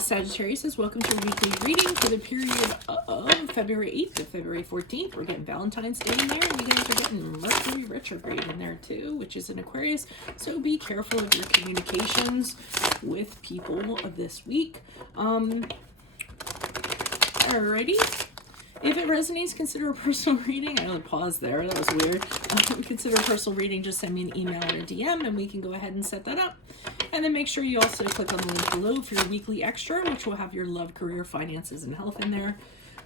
Sagittarius, welcome to your weekly reading for the period of February 8th to February 14th. We're getting Valentine's Day in there, and you guys are getting Mercury retrograde in there too, which is in Aquarius. So be careful of your communications with people of this week. Alrighty. If it resonates, consider a personal reading. I know, pause there. That was weird. Consider a personal reading. Just send me an email or a DM, and we can go ahead and set that up. And then make sure you also click on the link below for your weekly extra, which will have your love, career, finances, and health in there.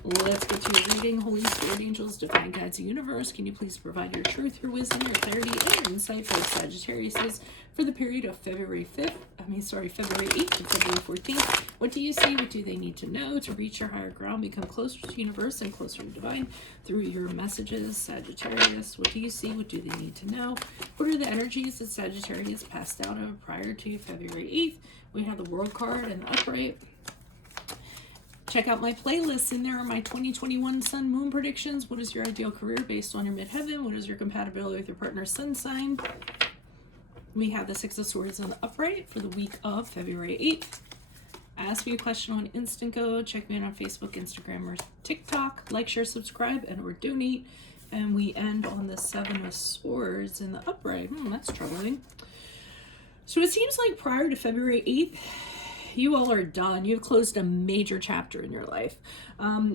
Let's get to your reading. Holy Spirit, angels, divine guides, the universe, can you please provide your truth, your wisdom, your clarity, and your insight for Sagittarius for the period of February 8th to February 14th. What do you see? What do they need to know to reach your higher ground, become closer to the universe and closer to divine through your messages, Sagittarius? What do you see? What do they need to know? What are the energies that Sagittarius passed out of prior to February 8th? We have the World card and the upright. Check out my playlists. In there are my 2021 Sun Moon predictions. What is your ideal career based on your midheaven? What is your compatibility with your partner's sun sign? We have the Six of Swords and the upright for the week of February 8th. Ask me a question on Instant Go. Check me out on Facebook, Instagram, or TikTok. Like, share, subscribe, and or donate. And we end on the Seven of Swords in the upright. That's troubling. So it seems like prior to February 8th, you all are done. You've closed a major chapter in your life.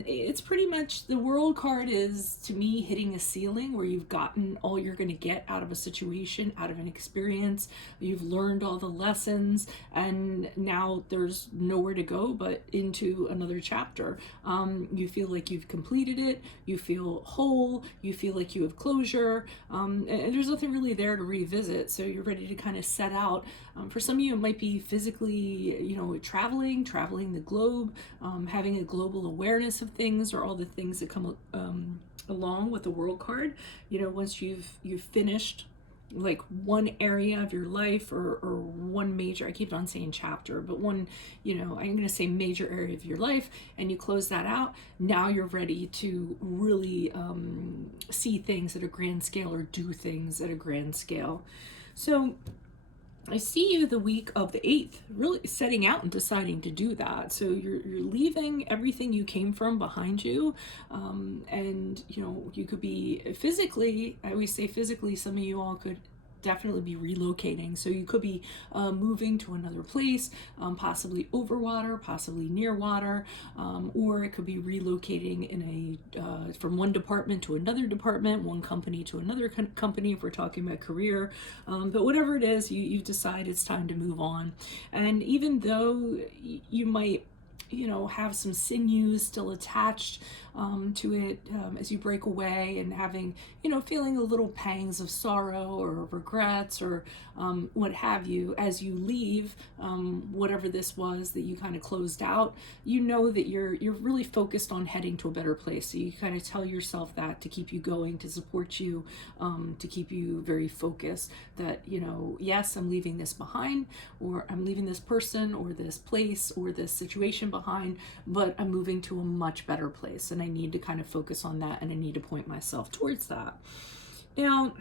It's pretty much, the World card is, to me, hitting a ceiling where you've gotten all you're going to get out of a situation, out of an experience. You've learned all the lessons, and now there's nowhere to go but into another chapter. You feel like you've completed it. You feel whole. You feel like you have closure. And there's nothing really there to revisit. So you're ready to kind of set out. For some of you, it might be physically, traveling the globe, having a global awareness of things, or all the things that come along with the World card. Once you've finished like one area of your life, or one major, I keep on saying chapter, but one, I'm going to say major area of your life, and you close that out, now you're ready to really see things at a grand scale, or do things at a grand scale. So I see you the week of the 8th, really setting out and deciding to do that. So you're leaving everything you came from behind you. And, you could be physically, I always say physically, some of you all could definitely be relocating. So you could be moving to another place, possibly over water, possibly near water, or it could be relocating in from one department to another department, one company to another company, if we're talking about career. But whatever it is, you've decided it's time to move on. And even though you might have some sinews still attached to it as you break away, and having, feeling a little pangs of sorrow or regrets, or what have you, as you leave whatever this was that you kind of closed out, that you're really focused on heading to a better place. So you kind of tell yourself that to keep you going, to support you, to keep you very focused that, yes, I'm leaving this behind, or I'm leaving this person or this place or this situation behind, but I'm moving to a much better place, and I need to kind of focus on that, and I need to point myself towards that. Now,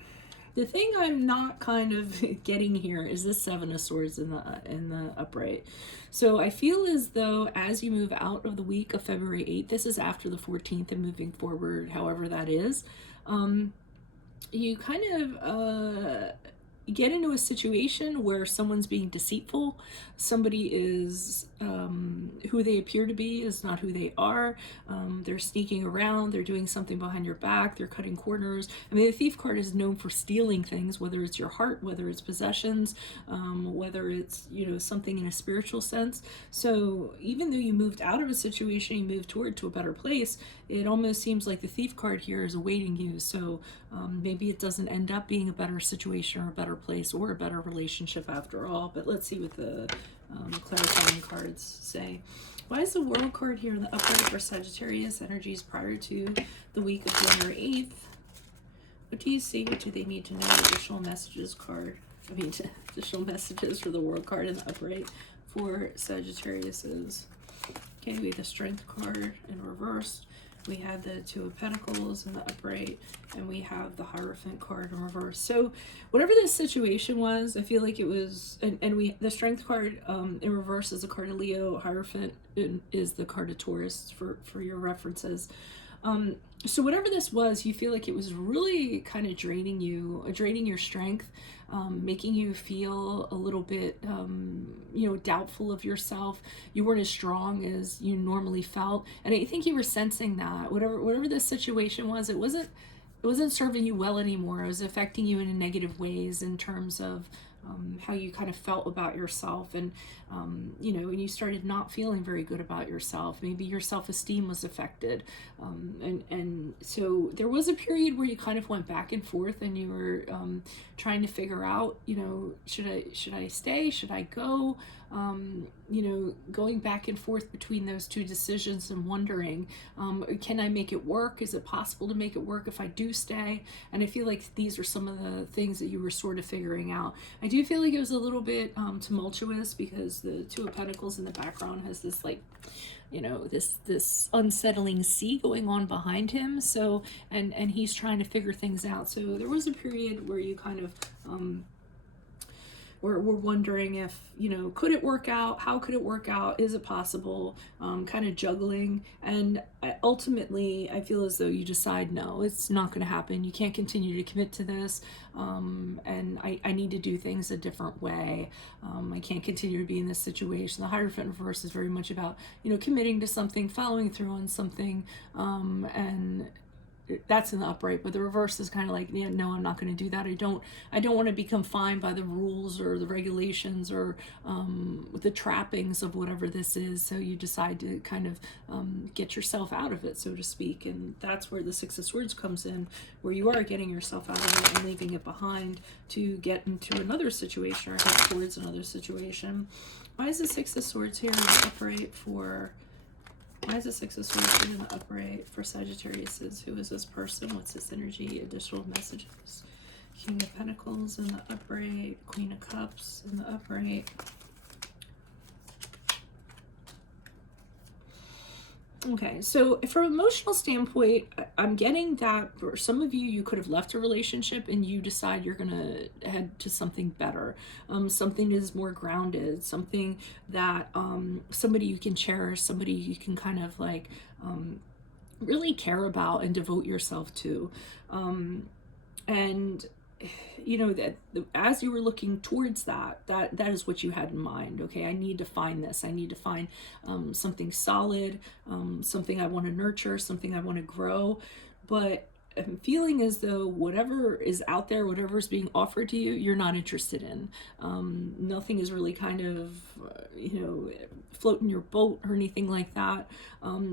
the thing I'm not kind of getting here is this Seven of Swords in the upright. So I feel as though as you move out of the week of February 8th, this is after the 14th and moving forward, however that is, you kind of get into a situation where someone's being deceitful. Somebody is who they appear to be is not who they are. They're sneaking around. They're doing something behind your back. They're cutting corners. I mean, the Thief card is known for stealing things, whether it's your heart, whether it's possessions, whether it's, something in a spiritual sense. So even though you moved out of a situation, you moved to a better place, it almost seems like the Thief card here is awaiting you. So maybe it doesn't end up being a better situation or a better place or a better relationship after all. But let's see what the clarifying cards say. Why is the World card here in the upright for Sagittarius energies prior to the week of January 8th? What do you see? What do they need to know? Additional messages card. Additional messages for the World card in the upright for Sagittarius is. Okay, we have the Strength card in reverse. we had the Two of Pentacles in the upright, and we have the Hierophant card in reverse. So whatever this situation was, I feel like it was, and we, the Strength card in reverse is the card of Leo, Hierophant is the card of Taurus for your references. So whatever this was, you feel like it was really kind of draining you, draining your strength, making you feel a little bit, doubtful of yourself. You weren't as strong as you normally felt. And I think you were sensing that whatever this situation was, it wasn't serving you well anymore. It was affecting you in negative ways in terms of how you kind of felt about yourself, and and you started not feeling very good about yourself. Maybe your self-esteem was affected, and so there was a period where you kind of went back and forth, and you were trying to figure out, should I stay, should I go, going back and forth between those two decisions and wondering, can I make it work? Is it possible to make it work if I do stay? And I feel like these are some of the things that you were sort of figuring out. I do feel like it was a little bit tumultuous, because the Two of Pentacles in the background has this this unsettling sea going on behind him. So, and he's trying to figure things out. So there was a period where you kind of we're wondering if, could it work out? How could it work out? Is it possible? Kind of juggling. And ultimately, I feel as though you decide, no, it's not going to happen. You can't continue to commit to this. And I need to do things a different way. I can't continue to be in this situation. The Hierophant reverse is very much about, committing to something, following through on something, and that's in the upright. But the reverse is kind of like, no, I'm not going to do that. I don't want to be confined by the rules or the regulations or the trappings of whatever this is. So you decide to kind of get yourself out of it, so to speak. And that's where the Six of Swords comes in, where you are getting yourself out of it and leaving it behind to get into another situation or head towards another situation. Why is the Six of Swords here in the upright for... Why is the Six of Swords in the upright for Sagittarius? Who is this person? What's this energy? Additional messages. King of Pentacles in the upright. Queen of Cups in the upright. Okay, so from an emotional standpoint, I'm getting that for some of you, you could have left a relationship and you decide you're going to head to something better, something that is more grounded, something that somebody you can cherish, somebody you can kind of like really care about and devote yourself to. And that as you were looking towards that is what you had in mind. Okay, I need to find this. I need to find something solid, something I want to nurture, something I want to grow. But I'm feeling as though whatever is out there, whatever is being offered to you, you're not interested in. Nothing is really kind of, floating your boat or anything like that.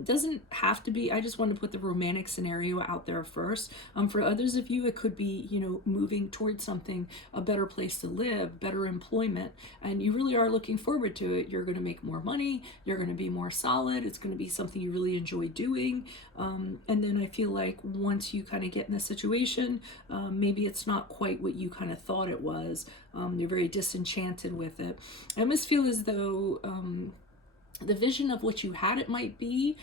Doesn't have to be. I just want to put the romantic scenario out there first. For others of you, it could be, moving towards something, a better place to live, better employment, and you really are looking forward to it. You're going to make more money. You're going to be more solid. It's going to be something you really enjoy doing. And then I feel like once you kind of get in the situation, maybe it's not quite what you kind of thought it was. You're very disenchanted with it. I almost feel as though the vision of what you had it might be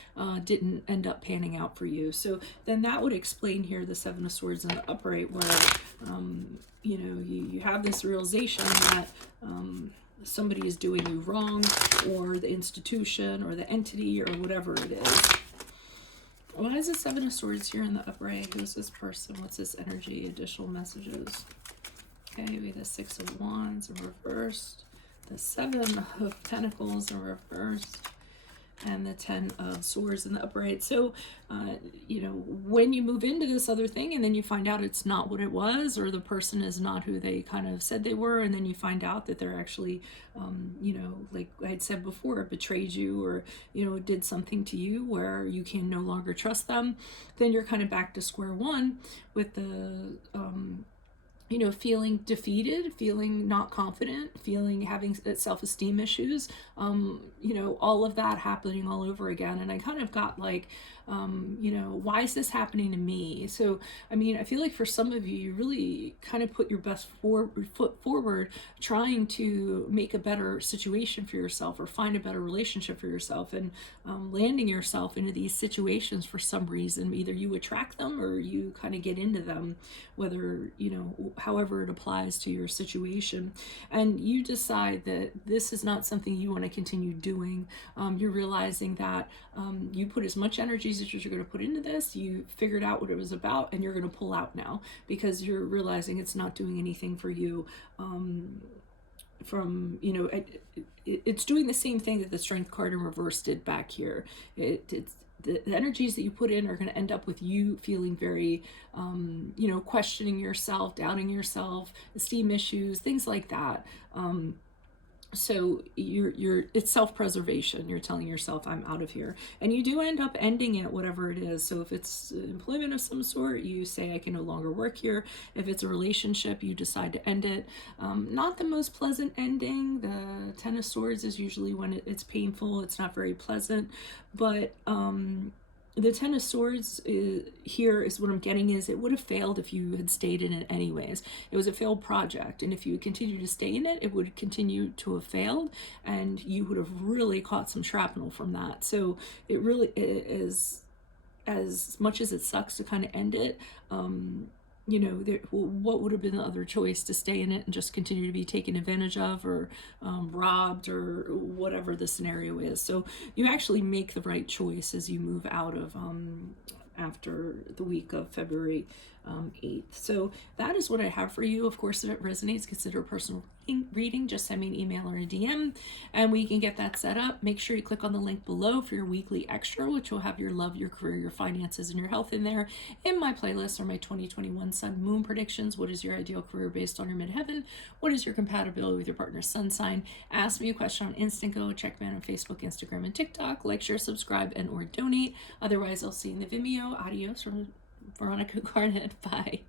didn't end up panning out for you. So then that would explain here the Seven of Swords in the upright, where you have this realization that somebody is doing you wrong, or the institution or the entity or whatever it is. Why is the Seven of Swords here in the upright? Who's this person? What's this energy? Additional messages. Okay, we have the Six of Wands in reversed, the Seven of Pentacles in reversed, and the Ten of Swords in the upright. So, when you move into this other thing and then you find out it's not what it was, or the person is not who they kind of said they were, and then you find out that they're actually, like I had said before, betrayed you, or, did something to you where you can no longer trust them, then you're kind of back to square one with the, feeling defeated, feeling not confident, having self-esteem issues, all of that happening all over again. And I kind of got like You know, why is this happening to me? So, I mean, I feel like for some of you, you really kind of put your best foot forward trying to make a better situation for yourself or find a better relationship for yourself, and landing yourself into these situations for some reason. Either you attract them or you kind of get into them, whether, you know, however it applies to your situation. And you decide that this is not something you want to continue doing. You're realizing that you put as much energy as you're going to put into this, you figured out what it was about, and you're going to pull out now because you're realizing it's not doing anything for you. From, you know, it's doing the same thing that the Strength card in reverse did back here. It's the energies that you put in are going to end up with you feeling very, you know, questioning yourself, doubting yourself, esteem issues, things like that. So it's self-preservation. You're telling yourself, I'm out of here. And you do end up ending it, whatever it is. So if it's employment of some sort, you say, I can no longer work here. If it's a relationship, you decide to end it. Not the most pleasant ending. The Ten of Swords is usually when it's painful. It's not very pleasant. But the Ten of Swords here is what I'm getting is it would have failed if you had stayed in it anyways. It was a failed project, and if you continue to stay in it, it would continue to have failed, and you would have really caught some shrapnel from that. So it really is, as much as it sucks to kind of end it, you know, what would have been the other choice? To stay in it and just continue to be taken advantage of, or robbed, or whatever the scenario is. So you actually make the right choice as you move out of after the week of February 8th. So that is what I have for you. Of course, if it resonates, consider a personal reading. Just send me an email or a DM and we can get that set up. Make sure you click on the link below for your weekly extra, which will have your love, your career, your finances, and your health in there. In my playlist are my 2021 Sun Moon predictions. What is your ideal career based on your midheaven? What is your compatibility with your partner's sun sign? Ask me a question on Instant Go. Check me out on Facebook, Instagram, and TikTok. Like, share, subscribe, and or donate. Otherwise, I'll see you in the Vimeo. Adios from Veronica Garnett. Bye.